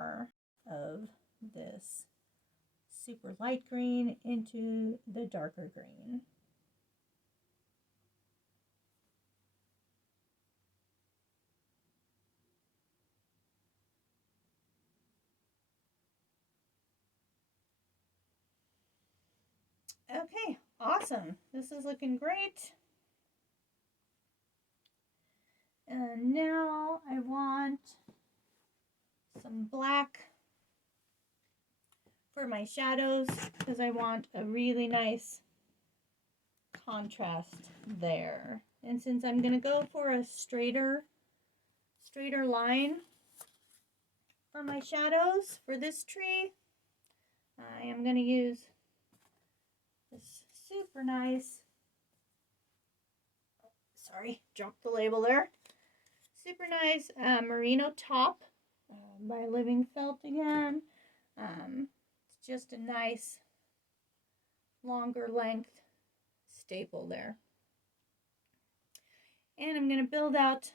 of this super light green into the darker green. Okay, awesome. This is looking great. And now I want some black for my shadows because I want a really nice contrast there. And since I'm going to go for a straighter line for my shadows for this tree, I am going to use this super nice, sorry, dropped the label there, super nice merino top by Living Felt again. It's just a nice longer length staple there. And I'm going to build out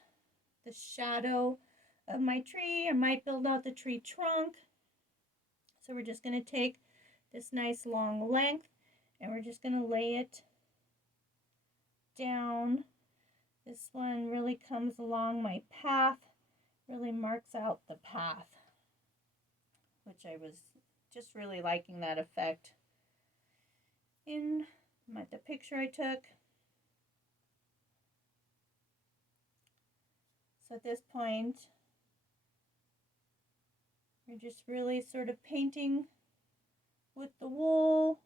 the shadow of my tree. I might build out the tree trunk. So we're just going to take this nice long length and we're just going to lay it down. This one really comes along my path, really marks out the path, which I was just really liking that effect in the picture I took. So at this point, you're just really sort of painting with the wool.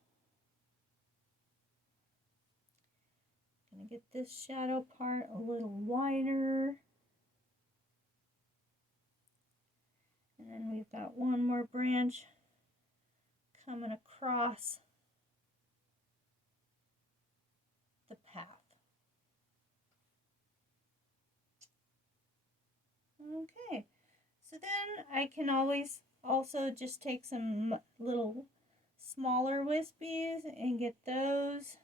Gonna get this shadow part a little wider. And then we've got one more branch coming across the path. Okay, so then I can always also just take some little smaller wispies and get those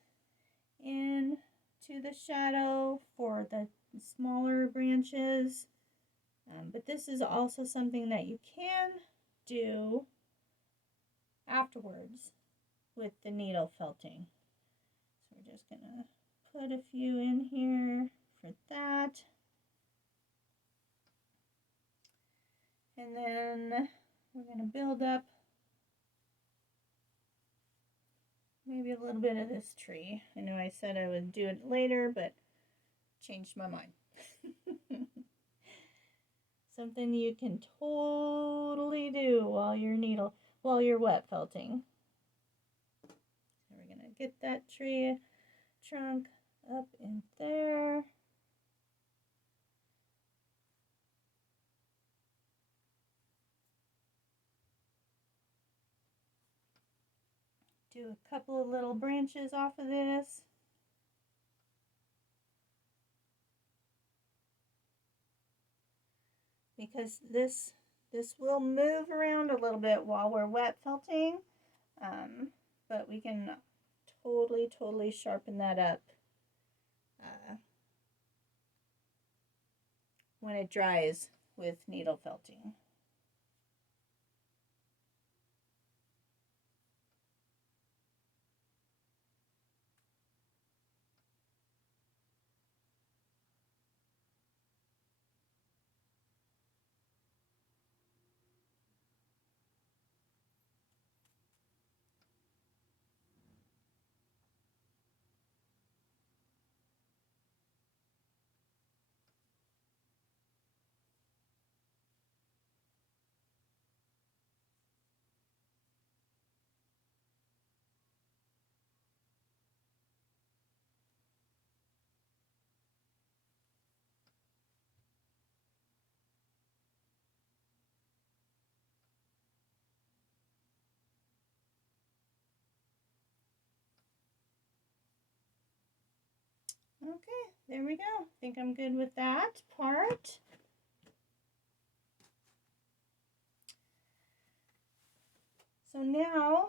into the shadow for the smaller branches. But this is also something that you can do afterwards with the needle felting. So we're just going to put a few in here for that. And then we're going to build up maybe a little bit of this tree. I know I said I would do it later, but changed my mind. Something you can totally do while you're wet felting. So we're going to get that tree trunk up in there. Do a couple of little branches off of this. Because this will move around a little bit while we're wet felting, but we can totally sharpen that up when it dries with needle felting. Okay, there we go. I think I'm good with that part. So now,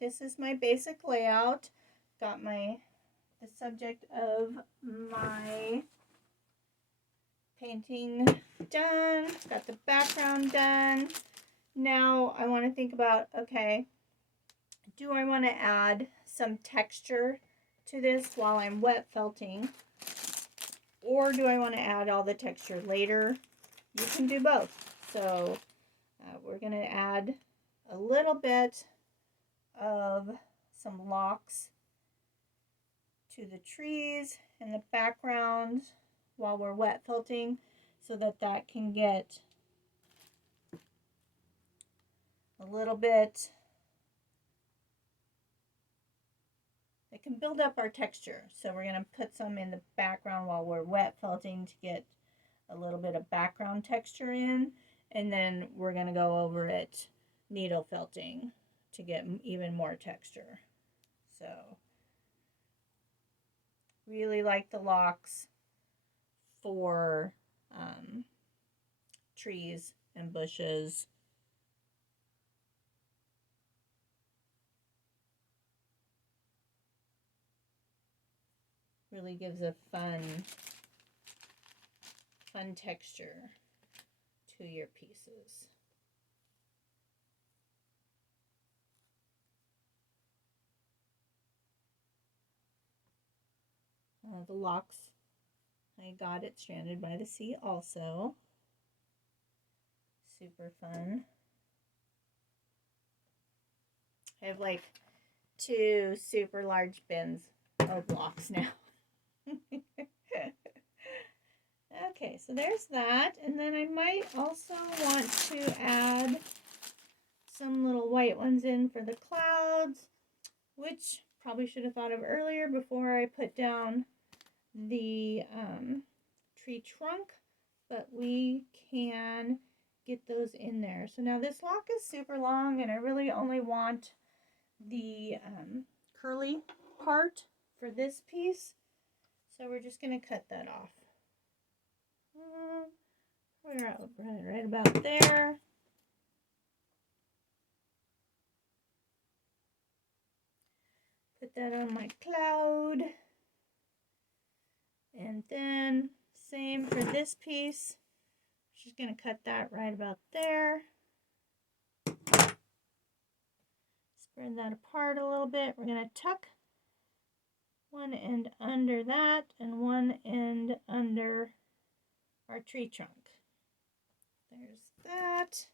this is my basic layout. Got the subject of my painting done, got the background done. Now I want to think about, okay, do I want to add some texture to this while I'm wet felting? Or do I want to add all the texture later? You can do both. So we're going to add a little bit of some locks to the trees in the background while we're wet felting so that that can get a little bit, it can build up our texture. So we're going to put some in the background while we're wet felting to get a little bit of background texture in, and then we're going to go over it needle felting to get even more texture. So really like the locks for trees and bushes. Really gives a fun texture to your pieces. The locks, I got it Stranded by the Sea also. Super fun. I have like 2 super large bins of blocks now. Okay, so there's that. And then I might also want to add some little white ones in for the clouds, which probably should have thought of earlier before I put down the tree trunk, but we can get those in there. So now this lock is super long and I really only want the curly part for this piece. So we're just going to cut that off. Right about there. Put that on my cloud. And then same for this piece. Just going to cut that right about there. Spread that apart a little bit. We're going to tuck one end under that and one end under our tree trunk. There's that.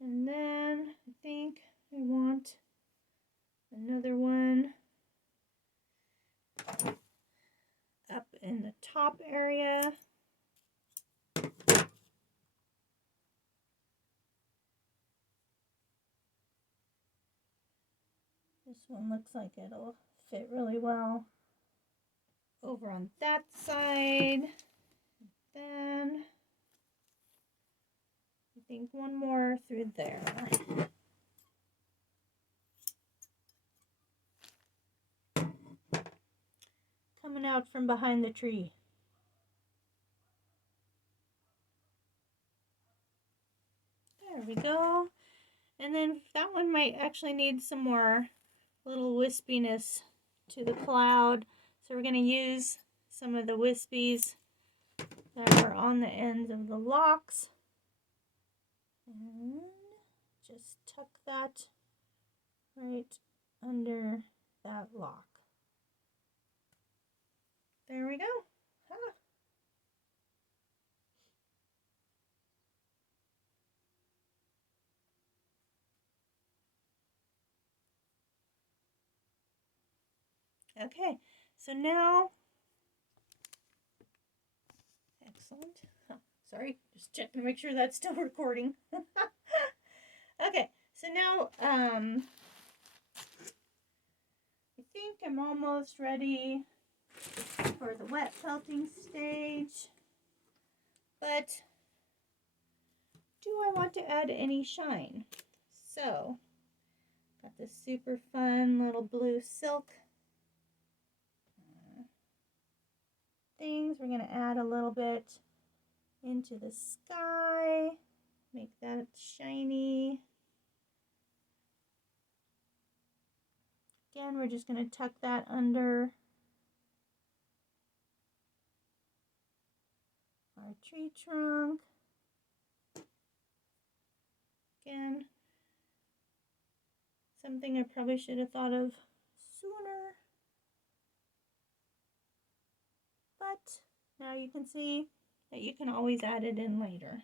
And then I think I want another one up in the top area. This one looks like it'll fit really well over on that side. Then I think one more through there. Coming out from behind the tree. There we go. And then that one might actually need some more little wispiness to the cloud. So we're going to use some of the wispies that are on the ends of the locks. And just tuck that right under that lock. There we go. Huh. Okay, so now, excellent. Oh, sorry, just checking to make sure that's still recording. Okay, so now, I think I'm almost ready for the wet felting stage, but do I want to add any shine? So, got this super fun little blue silk things. We're going to add a little bit into the sky, make that shiny. Again, we're just going to tuck that under our tree trunk. Again, something I probably should have thought of sooner. But now you can see that you can always add it in later.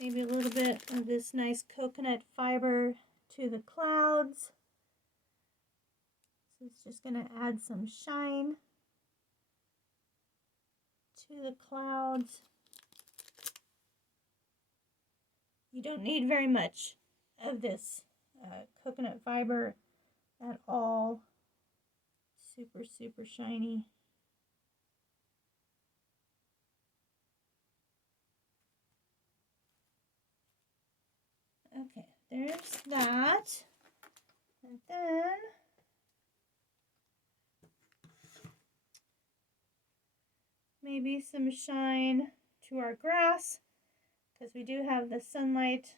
Maybe a little bit of this nice coconut fiber to the clouds. So it's just going to add some shine to the clouds. You don't need very much of this coconut fiber at all. Super, super shiny. Okay, there's that. And then maybe some shine to our grass, because we do have the sunlight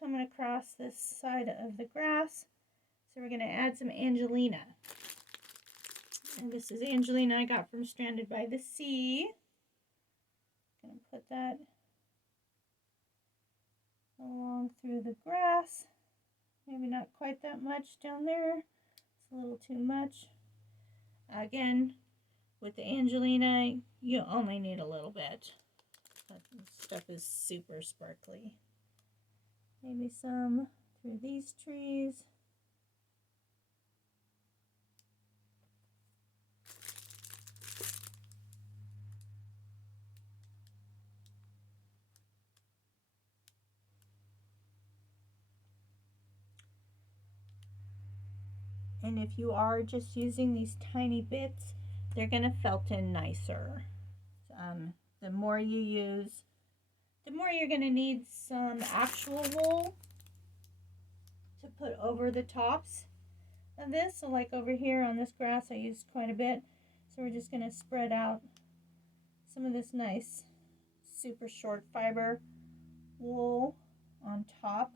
coming across this side of the grass. So we're going to add some Angelina. And this is Angelina I got from Stranded by the Sea. I'm going to put that along through the grass. Maybe not quite that much down there. It's a little too much. Again, with the Angelina, you only need a little bit. That stuff is super sparkly. Maybe some through these trees. And if you are just using these tiny bits, they're going to felt in nicer. The more you use, the more you're going to need some actual wool to put over the tops of this. So like over here on this grass, I used quite a bit. So we're just going to spread out some of this nice super short fiber wool on top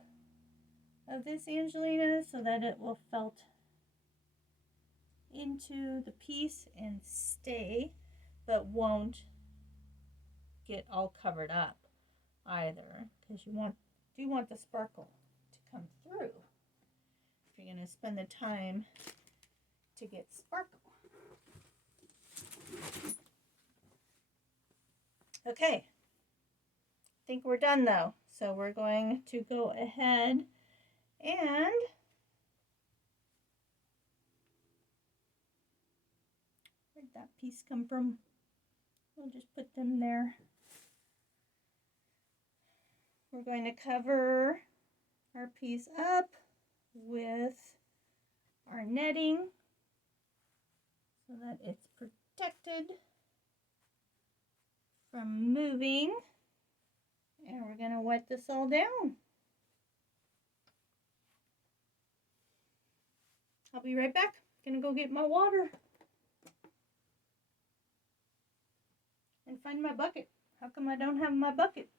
of this Angelina so that it will felt into the piece and stay, but won't get all covered up either, because you do want the sparkle to come through if you're going to spend the time to get sparkle. Okay, I think we're done though, so we're going to go ahead and where'd that piece come from? We'll just put them there. We're going to cover our piece up with our netting so that it's protected from moving. And we're going to wet this all down. I'll be right back. I'm going to go get my water and find my bucket. How come I don't have my bucket?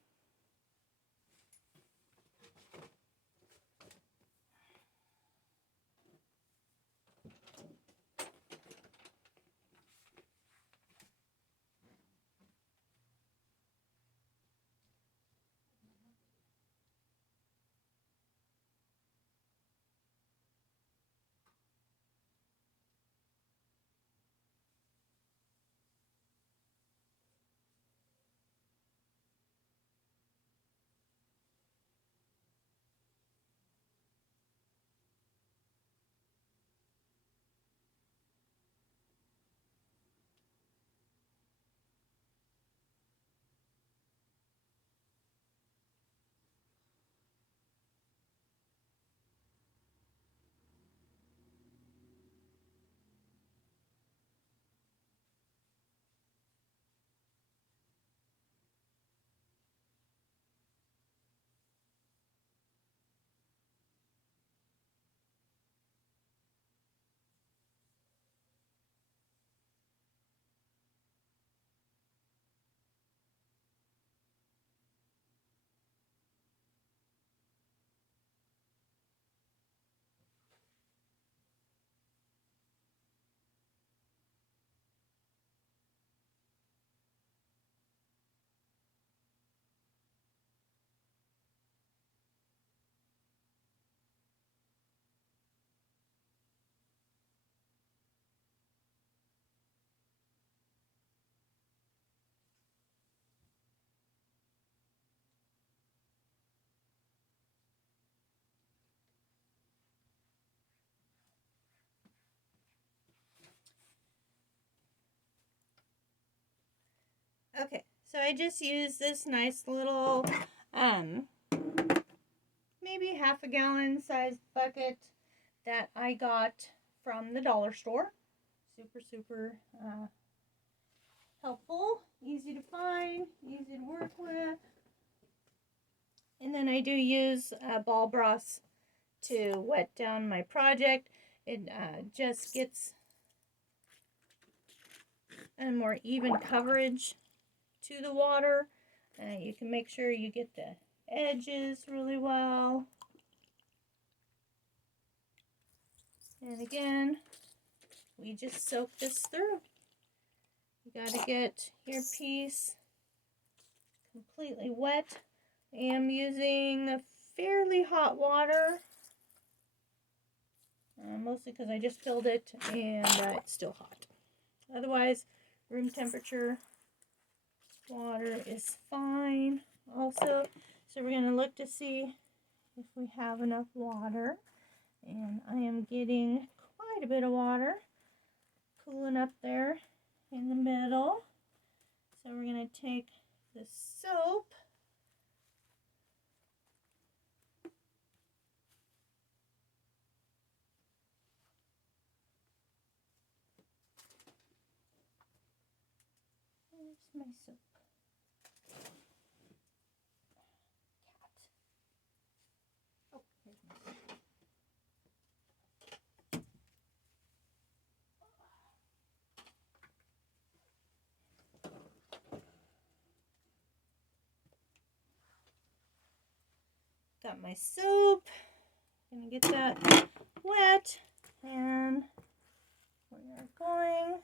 Okay, so I just used this nice little, maybe half a gallon sized bucket that I got from the dollar store. Super helpful, easy to find, easy to work with. And then I do use ball broth to wet down my project. It just gets a more even coverage to the water. You can make sure you get the edges really well. And again, we just soak this through. You got to get your piece completely wet. I am using fairly hot water, mostly because I just filled it and it's still hot. Otherwise, room temperature water is fine also. So we're going to look to see if we have enough water. And I am getting quite a bit of water cooling up there in the middle. So we're going to take the soap. Where's my soap? Oh, here's my soap. Got my soap. Gonna get that wet, and we are going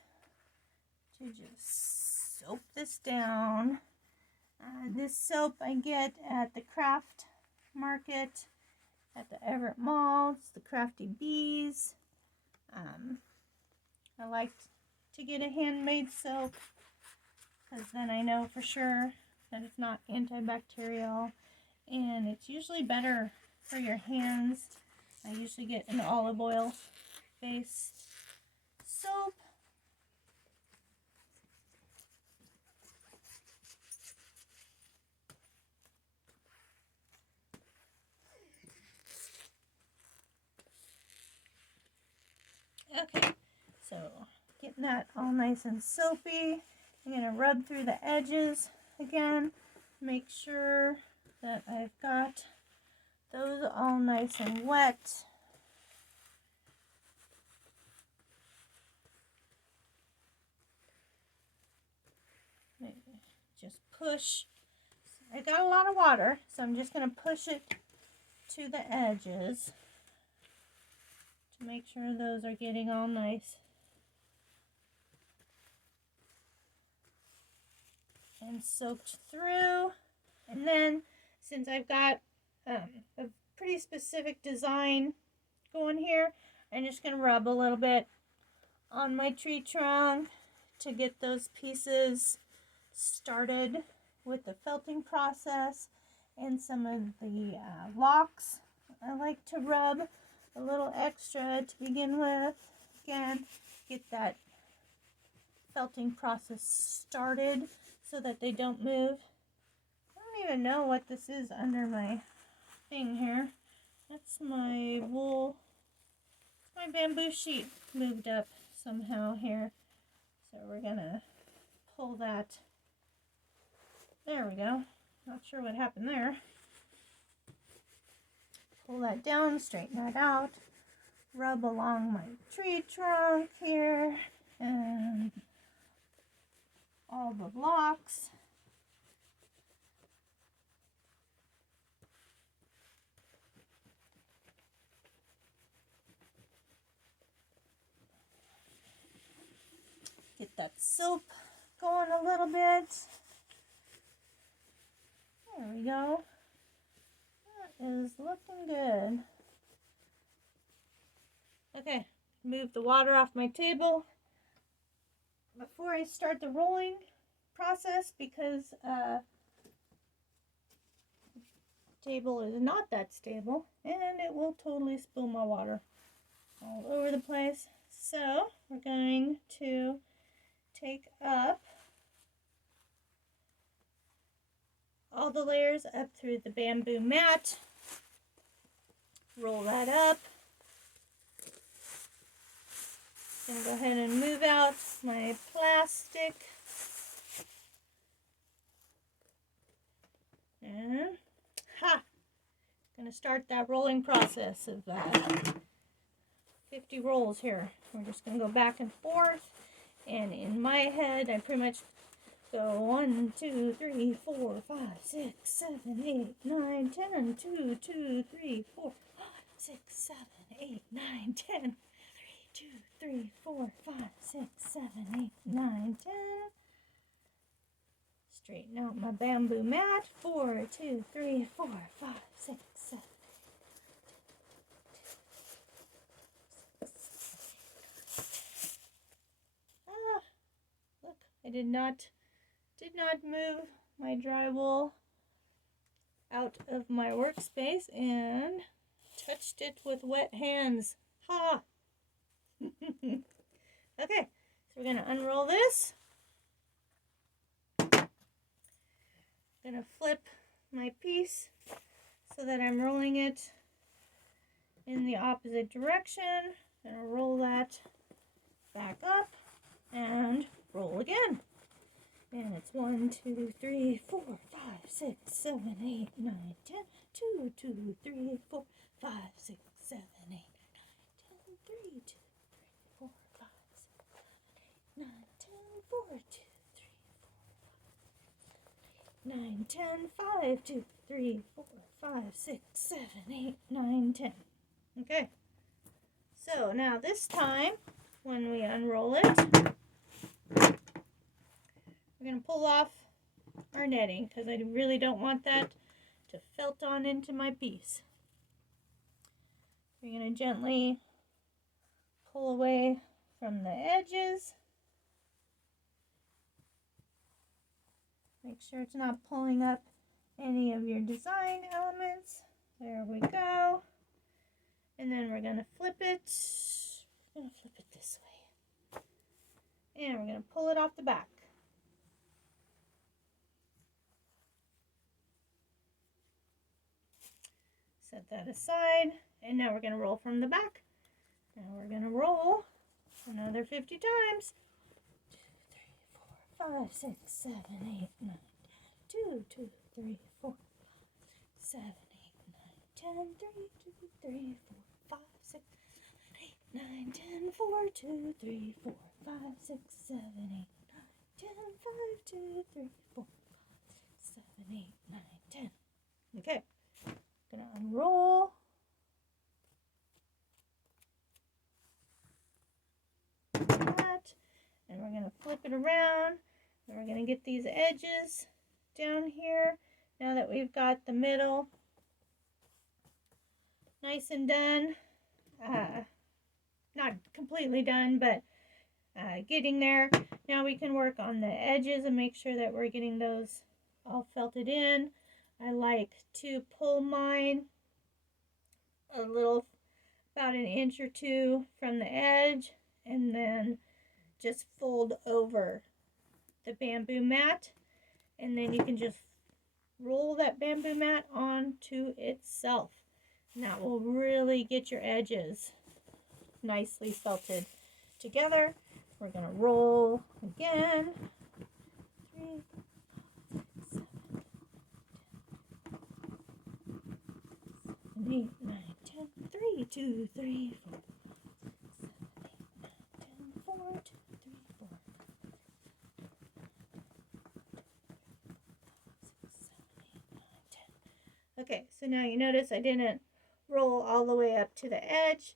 to just soap this down. This soap I get at the craft market at the Everett Mall. It's the Crafty Bees. I like to get a handmade soap because then I know for sure that it's not antibacterial, and it's usually better for your hands. I usually get an olive oil based soap. Okay, so getting that all nice and soapy. I'm going to rub through the edges again. Make sure that I've got those all nice and wet. Just push. I got a lot of water, so I'm just going to push it to the edges to make sure those are getting all nice and soaked through. And then, since I've got a pretty specific design going here, I'm just going to rub a little bit on my tree trunk to get those pieces started with the felting process. And some of the locks I like to rub a little extra to begin with. Again, get that felting process started so that they don't move. I don't even know what this is under my thing here. That's my wool. My bamboo sheet moved up somehow here. So we're gonna pull that. There we go. Not sure what happened there. Pull that down, straighten that out. Rub along my tree trunk here and all the blocks. Get that soap going a little bit. There we go. That is looking good. Okay, move the water off my table before I start the rolling process because the table is not that stable and it will totally spill my water all over the place. So we're going to take up all the layers up through the bamboo mat. Roll that up. Gonna go ahead and move out my plastic. And gonna start that rolling process of 50 rolls here. We're just gonna go back and forth, and in my head I pretty much go 1, 2, 3, 4, 5, 6, 7, 8, 9, 10, 2, 2, 3, 4, 5, 6, 7, 8, 9, 10, 3, 2, 3, 4, 5, 6, 7, 8, 9, 10. Straighten out my bamboo mat. 4, 2, 3, 4, 5, 6, 7. Look, I did not move my drywall out of my workspace and touched it with wet hands. Ha! Okay, so we're going to unroll this. I'm going to flip my piece so that I'm rolling it in the opposite direction. I'm going to roll that back up and roll again. And it's 1, 2, 3, 4, 5, 6, 7, 8, 9, 10. 2, 2, 3, 4, 5, 6, 7, 8, 9, 10. 3, 2, 3, 4, 5, 6, 7, 8, 9, 10. 4, 2, 9, 10, 5, 2, 3, 4, 5, 6, 7, 8, 9, 10. Okay. So now this time, when we unroll it, we're going to pull off our netting because I really don't want that to felt on into my piece. We're going to gently pull away from the edges. Make sure it's not pulling up any of your design elements. There we go. And then we're going to flip it. I'm going to flip it this way. And we're going to pull it off the back. Set that aside. And now we're going to roll from the back. Now we're going to roll another 50 times. 2, 3, 4, 5, 6, 7, 8, 9, 10. 2, 2, 3, 4, 7, 8, 9, 10. 3, 2, 3, 4, 5, 6, 7, 8, 9, 10. 4, 2, 3, 4, 5, 6, 7, 8, 9, 10. 5, 2, 3, 4, 5, 6, 7, 8, 9, 10. Okay. Gonna unroll. That. And we're gonna flip it around. And we're gonna get these edges down here. Now that we've got the middle nice and done. Not completely done, but getting there. Now we can work on the edges and make sure that we're getting those all felted in. I like to pull mine a little, about an inch or two from the edge, and then just fold over the bamboo mat, and then you can just roll that bamboo mat onto itself, and that will really get your edges nicely felted together. We're going to roll again. 3, 6, 7, 8, 9, 10. 3, 2, 3, 4, 6, 7, 8, 9, 10. 4, 2, 3, 4, 6, 7, 8, 9, 10. Okay, so now you notice I didn't roll all the way up to the edge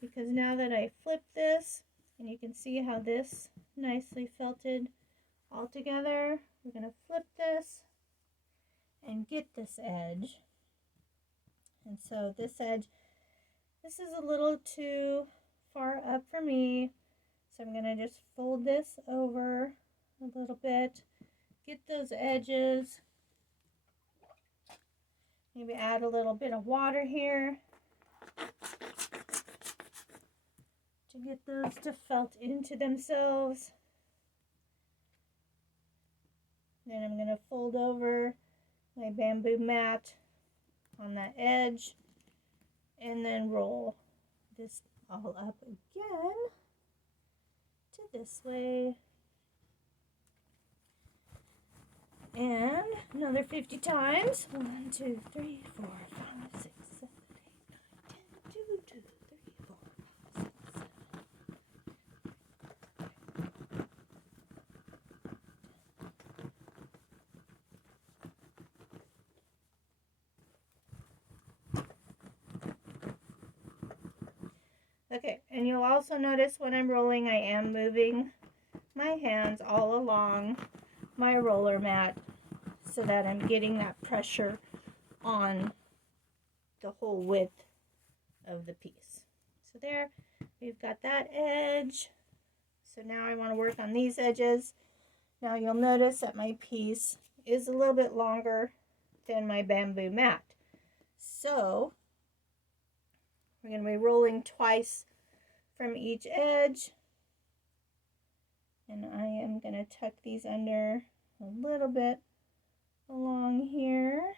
because now that I flip this, and you can see how this nicely felted all together, we're going to flip this and get this edge. And so this edge, this is a little too far up for me, so I'm going to just fold this over a little bit, get those edges, maybe add a little bit of water here to get those to felt into themselves. Then I'm going to fold over my bamboo mat on that edge and then roll this all up again to this way. And another 50 times. 1, 2, 3, 4, 5, 6, 7, 8, 9, 10. 2, 2, 3, 4, 5, 6, 7. Okay, and you'll also notice when I'm rolling, I am moving my hands all along my roller mat so that I'm getting that pressure on the whole width of the piece. So there, we've got that edge. So now I want to work on these edges. Now you'll notice that my piece is a little bit longer than my bamboo mat. So we're going to be rolling twice from each edge. And I am going to tuck these under a little bit along here.